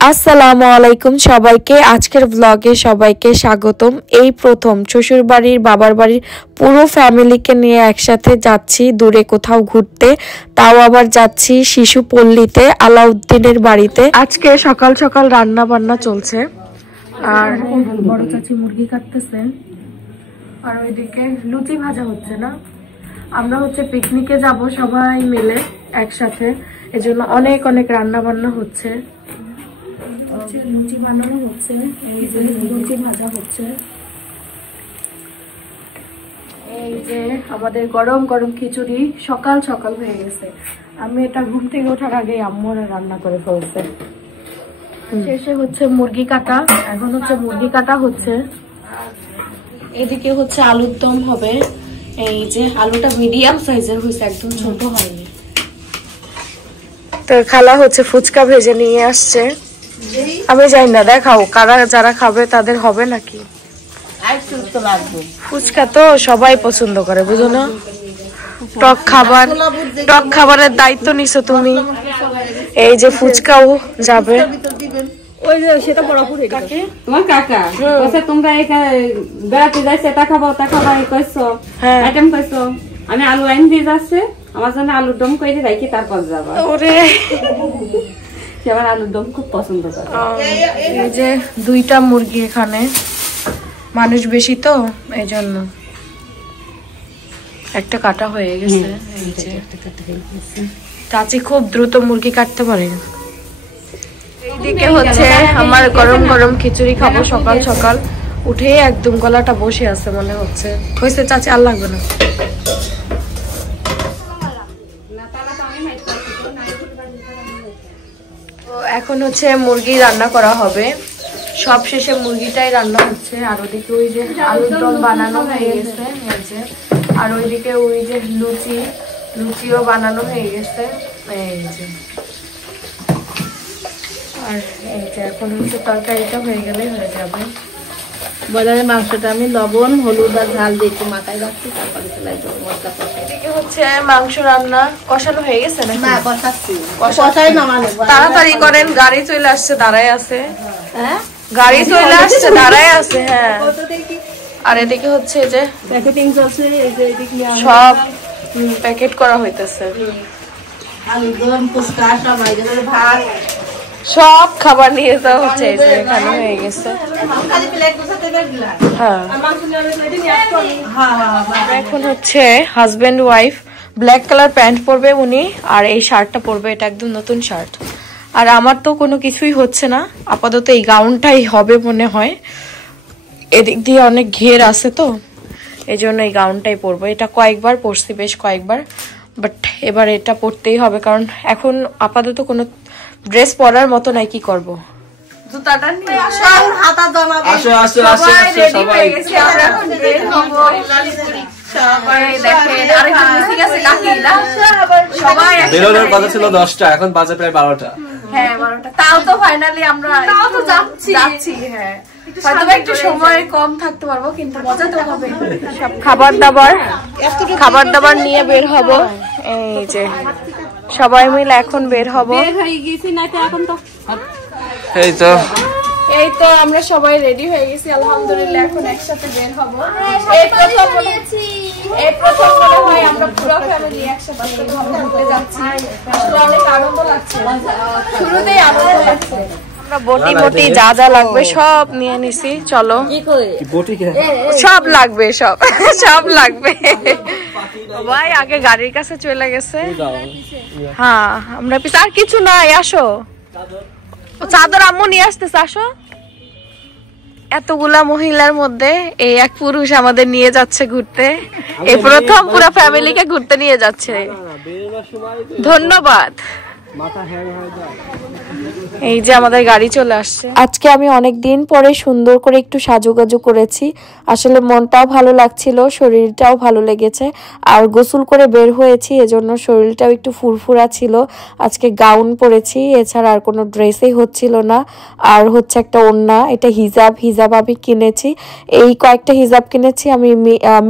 আসসালামু আলাইকুম সবাইকে। আজকের ব্লগে সবাইকে স্বাগতম। এই প্রথম শ্বশুর বাড়ির বাবার বাড়ির পুরো ফ্যামিলিকে নিয়ে একসাথে যাচ্ছি দূরে কোথাও ঘুরতে, তাও আবার যাচ্ছি শিশুপল্লীতে আলাউদ্দিনের বাড়িতে। আজকে সকাল সকাল রান্না বান্না চলছে আর বড় চাচি মুরগি কাটতেছেন আর ওইদিকে লুচি ভাজা হচ্ছে না। আমরা পিকনিকে যাব সবাই মিলে একসাথে, এজন্য অনেক অনেক রান্না বান্না হচ্ছে। লুচি বানানো হচ্ছে, এই যে লুচি ভাজা হচ্ছে, এই যে আমাদের গরম গরম খিচুড়ি সকাল সকাল হয়ে গেছে। আমি এটা ঘুম থেকে ওঠার আগে আম্মুরা রান্না করে ফেলছে। শেষে মুরগি কাটা, এখন মুরগি কাটা হচ্ছে। এদিকে আলুর দম হবে। এই যে আলুটা মিডিয়াম সাইজের হয়েছে, একদম ছোট হয়নি। তো খালা ফুচকা ভেজে নিয়ে আসছে। আমি জানি না, দেখাও কারা যারা খাবে তাদের হবে নাকি। ফুচকা তো সবাই পছন্দ করে, বুঝো না? টক খাবারের দায়িত্ব নিছো তুমি। এই যে ফুচকাও যাবে। তোমার কাকা তোমরা বেড়াতে যাইছে, এটা খাবো তা খাবা কইছো, আইটেম কইছো। আমি আলু লাইন দিয়ে যাচ্ছে, আমার জন্য আলুর দম করে রাখি, তারপর যাবা। ওরে আমার আলুর দম খুব পছন্দ করে। এই যে দুইটা মুরগি, এখানে মানুষ বেশি তো এই জন্য একটা কাটা হয়ে গেছে। চাচি খুব দ্রুত মুরগি কাটতে পারে। এইদিকে আমার গরম গরম খিচুড়ি খাবো সকাল সকাল উঠে, একদম গলাটা বসে আছে মনে হচ্ছে। চাচি আর লাগবে না। এখন মুরগি রান্না করা হবে, সব শেষে মুরগিটাই রান্না হচ্ছে। আর ওদিকে ওই যে আলুর দম বানানো হয়ে গেছে, আর ওইদিকে ওই যে লুচিও বানানো হয়ে গেছে। এই যে আর এই যে এখন তরকারিটা হয়ে গেলে হয়ে যাবে। বয়লারের মাংসটা আমি লবণ হলুদ আর ঝাল দিয়ে একটু মাথায় রাখছি, তারপরে চলে যাবো মশলা কষাই। এদিকে মাংস রান্না কষানো হয়ে গেছে না? না, কষাচ্ছি। কষাই নামালে তাড়াতাড়ি করেন, গাড়ি চলে আসছে, দাঁড়ায় আছে। হ্যাঁ, গাড়ি চলে আসছে, দাঁড়ায় আছে। হ্যাঁ, আর এদিকে যে প্যাকেটিং চলছে, এই যে এদিকে সব প্যাকেট করা হইতেছে। আলুর দম, ফুচকা, সবাই ভাত, সব খাবার নিয়ে যাওয়া হচ্ছে। এই যে এখানে হয়ে গেছে। হ্যাঁ, এখন husband wife black colour pant পরবে উনি, আর এই শার্টটা পরবে, এটা একদম নতুন শার্ট। আর আমার তো কোনো কিছুই হচ্ছে না আপাতত, এই গাউনটাই হবে মনে হয়। এদিক দিয়ে অনেক ঘের আছে তো, এই জন্য এই গাউনটাই পরবো। এটা কয়েকবার পরছি, বেশ কয়েকবার, বাট এবার এটা পরতেই হবে, কারণ এখন আপাতত কোনো ড্রেস পরার মতো নাই। কি করবো? জুতাটা নিয়ে কথা ছিল 10টা, এখন বাজে প্রায় 12টা। হ্যাঁ 12টা, তাও তো ফাইনালি আমরা যাচ্ছি। হ্যাঁ, হয়তো একটু সময় কম থাকতে পারবো, কিন্তু মজা তো হবে। সব খাবার দাবার নিয়ে বের হব। এই যে সবাই মিলে এখন বের হব। এই তো আমরা সবাই রেডি হয়ে গেছি আলহামদুলিল্লাহ, এখন একসাথে বের হব। এই প্রথম মনে হয় আমরা পুরো ফ্যামিলি একসাথে ঘুরতে যাচ্ছি। আসলে অনেক আনন্দ লাগছে, শুরুতেই আনন্দ লাগছে। আমরা বটি যা যা লাগবে সব নিয়ে নিছি। চলো, সব লাগবে, সব লাগবে। ভাই আগে গাড়ির কাছে চলে গেছে। হ্যাঁ, আমরা পিছে আর কিছু নাই। আসো, চাদর আম্মু নিয়ে আসতেছে, আসো। এতগুলা মহিলার মধ্যে এই এক পুরুষ আমাদের নিয়ে যাচ্ছে ঘুরতে। এই প্রথম পুরো ফ্যামিলিকে ঘুরতে নিয়ে যাচ্ছে, ধন্যবাদ। এই যে আমাদের গাড়ি চলে আসছে। আজকে আমি অনেক দিন পরে সুন্দর করে একটু সাজুগাজু করেছি। আসলে মনটাও ভালো লাগছিল, শরীরটাও ভালো লেগেছে, আর গোসল করে বের হয়েছি, এজন্য শরীরটাও একটু ফুরফুরা ছিল। আজকে গাউন পরেছি, এছাড়া আর কোনো ড্রেসই হচ্ছিল না। আর একটা ওড়না, এটা হিজাব আমি কিনেছি। এই কয়েকটা হিজাব কিনেছি, আমি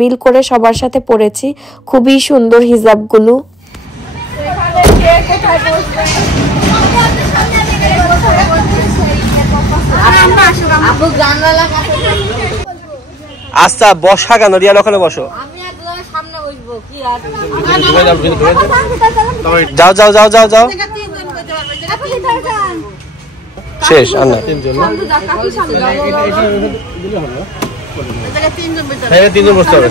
মিল করে সবার সাথে পরেছি। খুবই সুন্দর হিজাবগুলো। কোথায় বসবে? আচ্ছা বসা কেন রিয়াল ওখানে বসো যাও যাও যাও যাও যাও শেষ আর না তিনজন বসতে হবে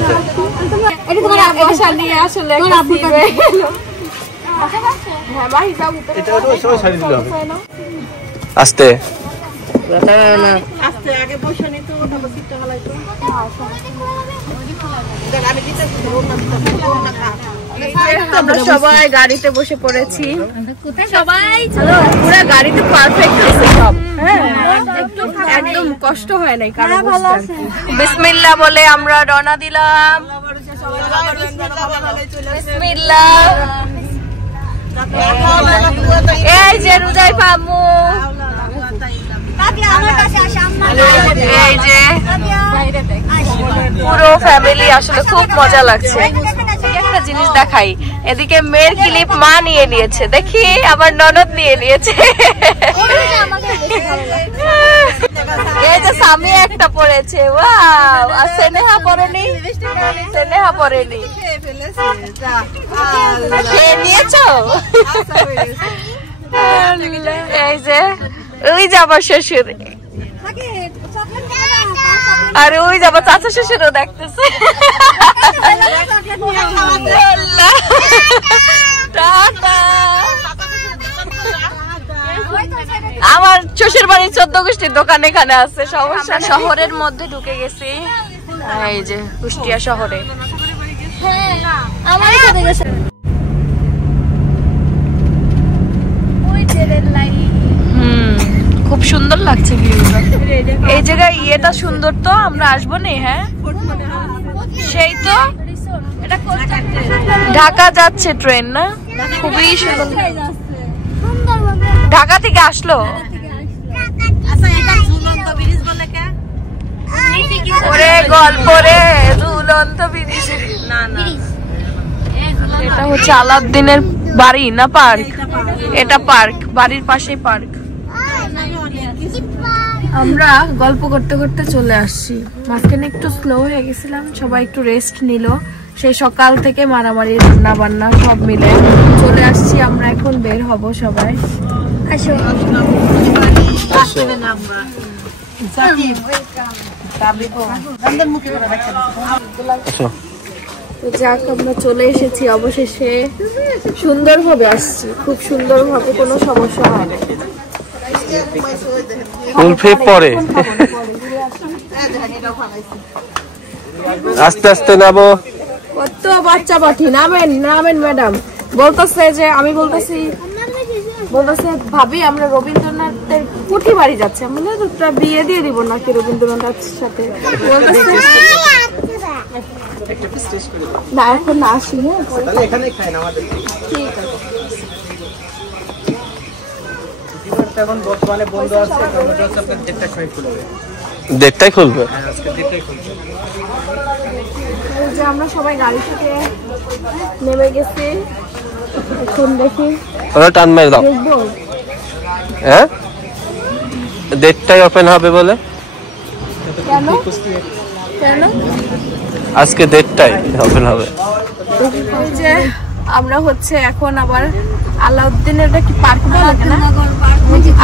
আস্তে আমরা সবাই গাড়িতে বসে পড়েছি সবাই পুরো গাড়িতে পারফেক্ট আছে সব একদম কষ্ট হয় নাই কারণ বিসমিল্লাহ বলে আমরা রওনা দিলাম বিসমিল্লাহ এই যে রুজাই পামু এই যে পুরো ফ্যামিলি আসলে খুব মজা লাগছে একটা জিনিস দেখাই এদিকে মেয়ের ক্লিপ মা নিয়ে নিয়েছে দেখি আবার ননদ নিয়ে নিয়েছে এই যে স্বামী একটা পড়েছে ওয়াও আর স্নেহা পরেনি স্নেহা পরেনি খেয়ে নিয়েছো এই যে ওই যাবার শ্বশুর আর ওই যাবার চাচা শ্বশুরও দেখতেছে আমার শ্বশুর বাড়ির 14 গোষ্ঠীর দোকান এখানে আছে সমস্যা শহরের মধ্যে ঢুকে গেছি এই যে কুষ্টিয়া শহরে খুব সুন্দর লাগছে ভিউটা এই জায়গায় ইয়েটা সুন্দর তো আমরা আসবো না হ্যাঁ সেই তো ঢাকা যাচ্ছে ট্রেন না খুবই সুন্দর ঢাকা থেকে আসলো ওরে গল্প রে ঝুলন্ত ব্রিজ না না এটা হচ্ছে আলাউদ্দিনের বাড়ি না পার্ক এটা পার্ক বাড়ির পাশেই পার্ক আমরা গল্প করতে করতে চলে আসছি মাঝখানে একটু স্লো হয়ে গেছিলাম সবাই একটু রেস্ট নিল সেই সকাল থেকে মারামারি রান্না বান্না সব মিলে চলে আসছি আমরা এখন বের হব সবাই আসো যাক আমরা চলে এসেছি অবশেষে সুন্দরভাবে আসছি খুব সুন্দরভাবে কোনো সমস্যা হয় না পরে আস্তে আস্তে নামো কত বাচ্চা পাঠি নামেন নামেন ম্যাডাম বলতেছে যে আমি বলতেছি ভাবি আমরা রবীন্দ্রনাথের কুঠি বাড়ি যাচ্ছি আমরা বিয়ে দিয়ে দিব নাকি রবীন্দ্রনাথের সাথে না এখন না আসি ঠিক আছে এখন বর্তমানে বন্ধ আছে দেড়টায় খুলবে যে আমরা সবাই গাড়ি থেকে নেমে গেছি এখন দেখি টান মেরে দাও হ্যাঁ দেড়টায় ওপেন হবে বলে কেন কেন আজকে দেড়টায় ওপেন হবে ওই যে আমরা হচ্ছে এখন আবার আলাউদ্দিনের কি পার্ক বলে না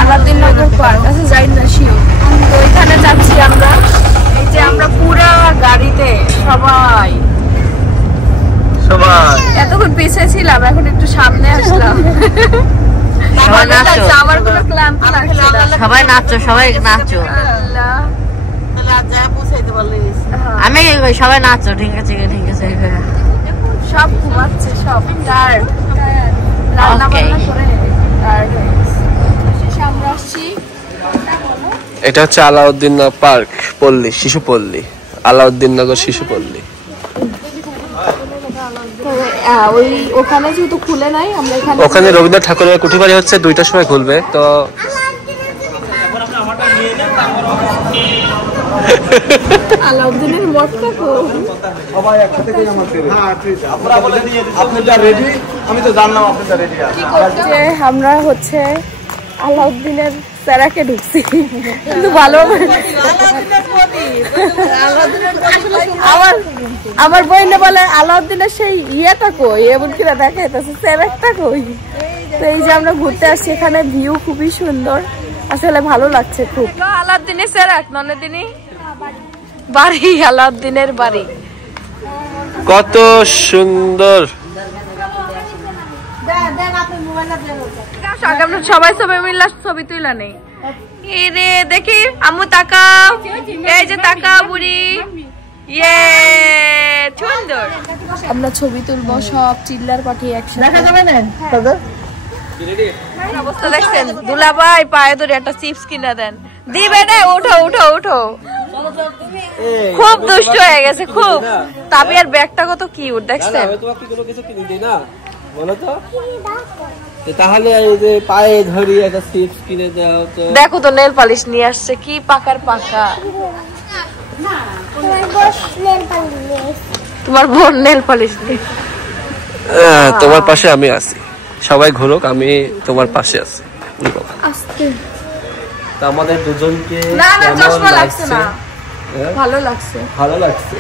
আলাউদ্দিন নগর পার্ক আছে যাই না শিও তো ওইখানে যাচ্ছি আমরা এই যে আমরা পুরা গাড়িতে সবাই এতক্ষণ পিছিয়ে ছিলাম এখন একটু সামনে আসলাম আমার কোনো ক্লান্তি লাগছে না সবাই নাচো সবাই নাচো আমি সবাই নাচো ঠিক আছে ঠিক আছে সব ঘুমাচ্ছে সব টায়ার্ড রান্না বান্না করে টায়ার্ড হয়ে গেছে আমরা আসছি এটা হচ্ছে আলাউদ্দিন পার্ক পল্লী শিশু পল্লী আলাউদ্দিন নগর শিশু পল্লী ওই ওখানে যেহেতু খুলে নাই আমরা ওখানে রবীন্দ্রনাথ ঠাকুরের কুঠি বাড়ি হচ্ছে 2টার সময় খুলবে তো আলাউদ্দিনের মঠটা সবাই একসাথে আপনারা বলে নিয়ে আপনারা রেডি আমি তো জানলাম আপনারা রেডি কি করছে আমরা হচ্ছে আলাউদ্দিনের সেরাকে ঢুকছি কিন্তু ভালো আমার বইনে বলে আলাউদ্দিনের সেই ইয়েটা কই এমন কিনা দেখাইতেছে সেরাকটা কই। তো এই যে আমরা ঘুরতে আসছি, এখানে ভিউ খুবই সুন্দর, আসলে ভালো লাগছে খুব। আলাউদ্দিনের সেরাক ননদিনী বাড়ি, আলাউদ্দিনের বাড়ি কত সুন্দর। আমরা সবাই সবাই মিলে ছবি তুলা নেই রে, দেখি আম্মু তাকাও, এই যে তাকাও বুড়ি, ইয়ে সুন্দর। আমরা ছবি তুলবো সব চিল্লার পাঠিয়ে একসাথে, দেখা যাবে না অবস্থা দেখছেন। দুলাভাই পায়ে ধরে একটা চিপস কিনা দেন, দিবে না, উঠো উঠো উঠো। খুব দুষ্ট হয়ে গেছে খুব। তাবিয়ার ব্যাগটা কত কিউট দেখছেন। তাহলে এই যে পায়ে ধরি একটা চিপস কিনে দাও তো। দেখো তো নেল পালিশ নিয়ে আসছে, কি পাকার পাকা। তোমার বোন নেল পালিশ নিয়ে। তোমার পাশে আমি আছি, সবাই ঘুরুক, আমি তোমার পাশে আছি। তা আমাদের দুজনকে না না চশমা লাগছে না, ভালো লাগছে, ভালো লাগছে,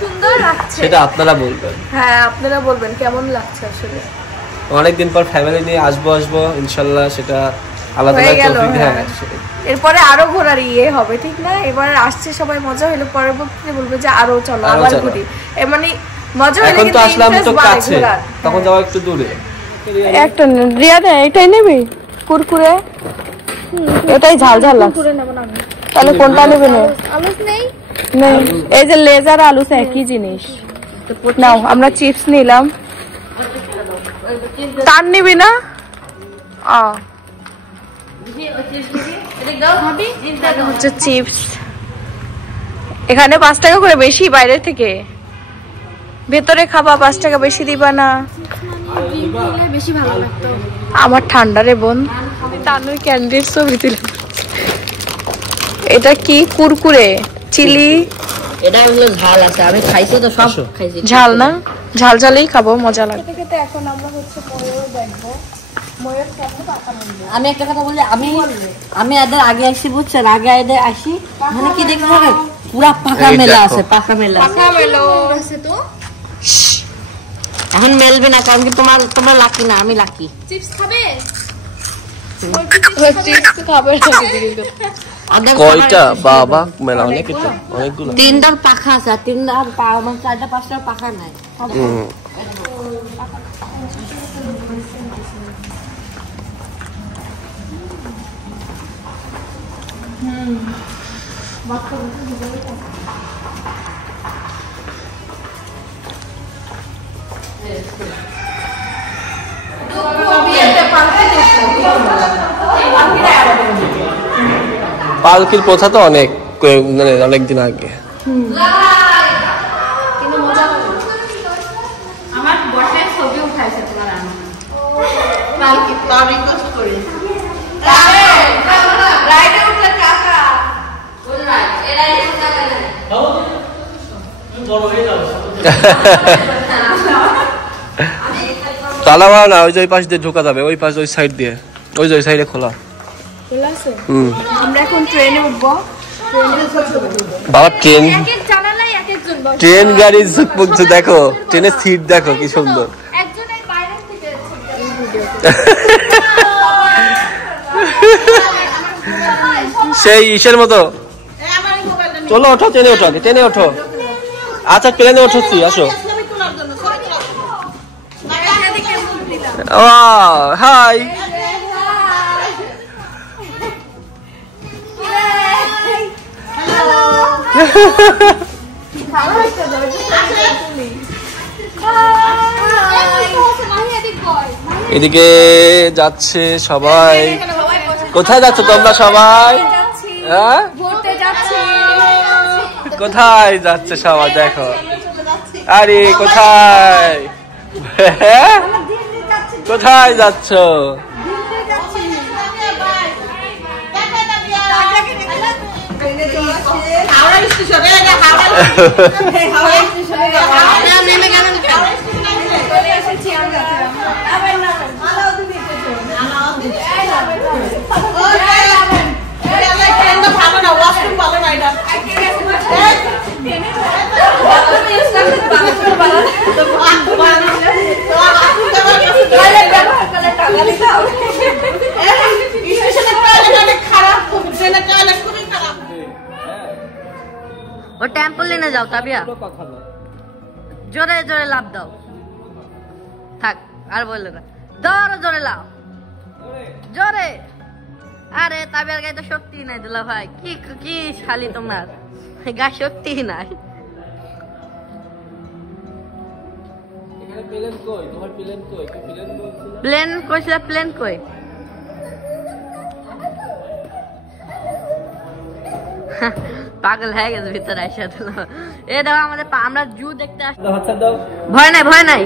সুন্দর লাগছে, সেটা আপনারা বলবেন। হ্যাঁ আপনারা বলবেন কেমন লাগছে। আসলে অনেকদিন পর ফ্যামিলি নিয়ে আসবো ইনশাল্লাহ, সেটা আলাদা এরপরে আরো ঘোরার ইয়ে হবে, ঠিক না? এবার আসছে সবাই, মজা হইলো, পরবর্তীতে বলবো যে আরো চলো আবার ঘুরি, মানে মজা হইলো। এখন তো আসলাম তো কাছে, তখন যাওয়া একটু দূরে। একটা রিয়া দে, এটাই নেবে কুরকুরে, এটাই ঝাল ঝাল লাগছে, তাহলে কোনটা নেবে? আলুস নেই, নেই। এই যে লেজার আলুস একই জিনিস নাও। আমরা চিপস নিলাম, তার নিবি না? হচ্ছে চিপস, এখানে 5 টাকা করে বেশি বাইরে থেকে, ভেতরে খাবা 5 টাকা বেশি দিবা না। আমার ঠান্ডা রে বোন, তানুই ক্যান্ডির ছবি দিল। এটা কি কুরকুরে চিলি, এটা হলো ঝাল আছে, আমি খাইছি তো সব খাইছি। ঝাল না, ঝাল ঝালেই খাবো, মজা লাগবে। এখন আমরা হচ্ছে ময়ূর দেখবো। আমি একটা কথা বলি, আমি এদের আগে আসি বুঝছেন, আগে এদের আসি মানে কি দেখতে হবে, পুরা পাকা মেলা আছে, পাকা মেলা আছে তো। এখন মেলবে না, কারণ কি তোমরা লাকি না, আমি লাকি। চিপস খাবে? চিপস খাবে কয়টা বাবা মেলা? অনেকগুলো, 3টার পাখা আছে, 3টার 4টা 5টার পাখা নাই। পালকির প্রথা তো অনেকদিন আগে। আমার বসের ছবি উঠাইছে তোমার তালা মারা না, ওই যে ওই পাশ দিয়ে ঢোকা যাবে, ওই পাশ ওই সাইড দিয়ে, ওই যে ওই সাইডে খোলা। আমরা এখন ট্রেনে উঠবো। বাবা ট্রেন গাড়ি দেখো, ট্রেনের সিট দেখো কি সুন্দর। সেই ইসের মতো। চলো ওঠো, ট্রেনে ওঠো, আগে ট্রেনে ওঠো। আচ্ছা ট্রেনে ওঠোছি, আসো। হাই, এদিকে যাচ্ছে সবাই। কোথায় যাচ্ছ তোমরা সবাই? হ্যাঁ কোথায় যাচ্ছে সবাই দেখো? আরে কোথায় কোথায় যাচ্ছ? ও ট্যাম্পোলিনে যাও তাবিয়া, জোরে জোরে লাভ দাও। থাক আর বললে না, ধরো জোরে লাভ, জোরে। আরে তাবিয়ার গায়ে তো শক্তি নাই দুলা ভাই, কি কি শালি তোমার গায়ে শক্তি নাই। প্লেন কইছিল, প্লেন কই? পাগল হয়ে গেছে ভিতরে আইসা দিল। এ দাও আমাদের, আমরা জু দেখতে আসছি। ভয় নাই, ভয় নাই,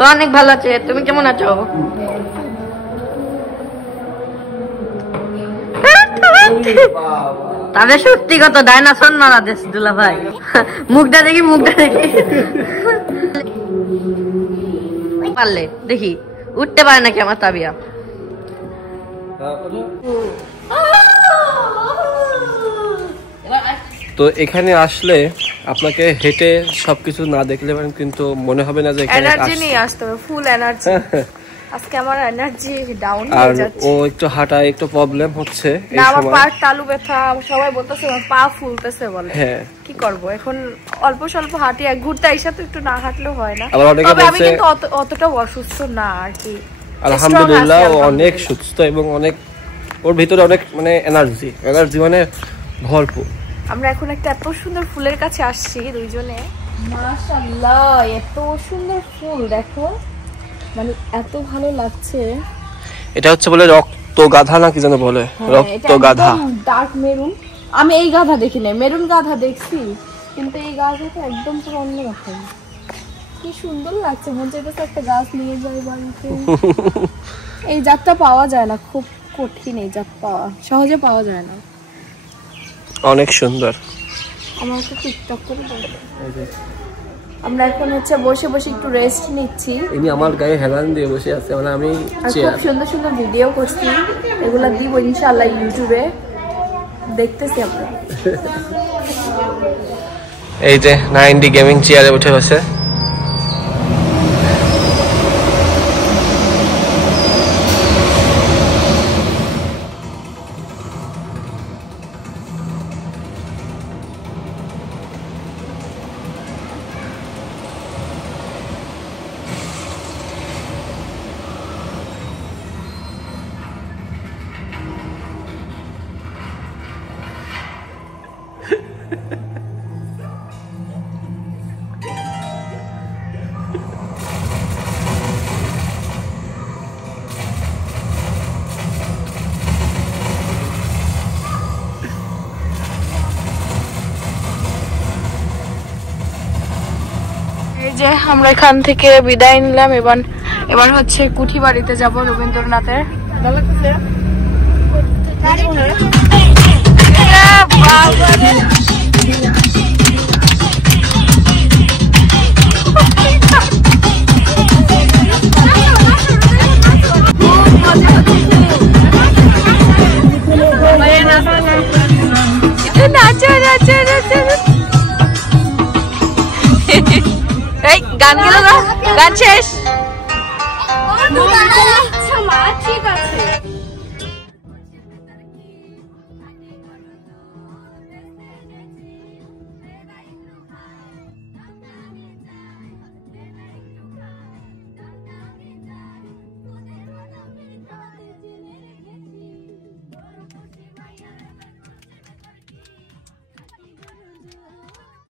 ও অনেক ভালো আছে। তুমি কেমন আছো? তবে সত্যি কত ডাইনোসর মারা দেশ দুলা ভাই। মুখটা দেখি, মুখটা দেখি। পারলে দেখি উঠতে পারে নাকি আমার তাবিয়া। তো এখানে আসলে আপনাকে হেঁটে সবকিছু না দেখলে কিন্তু মনে হবে না যে এখানে এনার্জি নিয়ে আসতে হবে, ফুল এনার্জি। আজকে আমার এনার্জি ডাউন হয়ে যাচ্ছে। ও একটু হাঁটায় একটু প্রবলেম হচ্ছে এই না, আমার সময়। পা তালু ব্যথা, সবাই বলতেছে আমার পা ফুলতেছে বলে। হ্যাঁ, কি করব এখন, অল্প স্বল্প হাঁটি, ঘুরতে আইসা তো একটু না হাঁটলেও হয় না। আবার অনেকে তবে আমি বলছে কিন্তু অতটা অসুস্থ না আর কি, আলহামদুলিল্লাহ ও অনেক সুস্থ এবং অনেক, ওর ভিতরে অনেক মানে এনার্জি মানে ভরপুর। আমরা এখন একটা এত সুন্দর ফুলের কাছে আসছি দুইজনে, মাশাআল্লাহ এত সুন্দর ফুল দেখো, মানে এত ভালো লাগছে। এটা হচ্ছে বলে রক্ত গাধা না কি যেন বলে, রক্ত গাধা, ডার্ক মেরুন। আমি এই গাধা দেখি নাই, মেরুন গাধা দেখছি, কিন্তু এই গাধাটা একদম পুরো অন্যরকম। কি সুন্দর লাগছে, মনে হচ্ছে একটা গাছ নিয়ে যাই বাড়িতে। এই জাতটা পাওয়া যায় না, খুব কঠিন এই জাত পাওয়া, সহজে পাওয়া যায় না। অনেক সুন্দর। আমাকে টিকটক করে দাও। আমরা এখন হচ্ছে বসে বসে একটু রেস্ট নিচ্ছি। ইনি আমার গায়ে হেলান দিয়ে বসে আছে, মানে আমি খুব সুন্দর সুন্দর ভিডিও করছি, এগুলা দিব ইনশাআল্লাহ ইউটিউবে, দেখতেছি আমরা। এই যে 9D গেমিং চেয়ারে উঠে বসে। এই যে আমরা এখান থেকে বিদায় নিলাম, এবার হচ্ছে কুঠি বাড়িতে যাব রবীন্দ্রনাথের। এই গান গেল না, গান শেষ।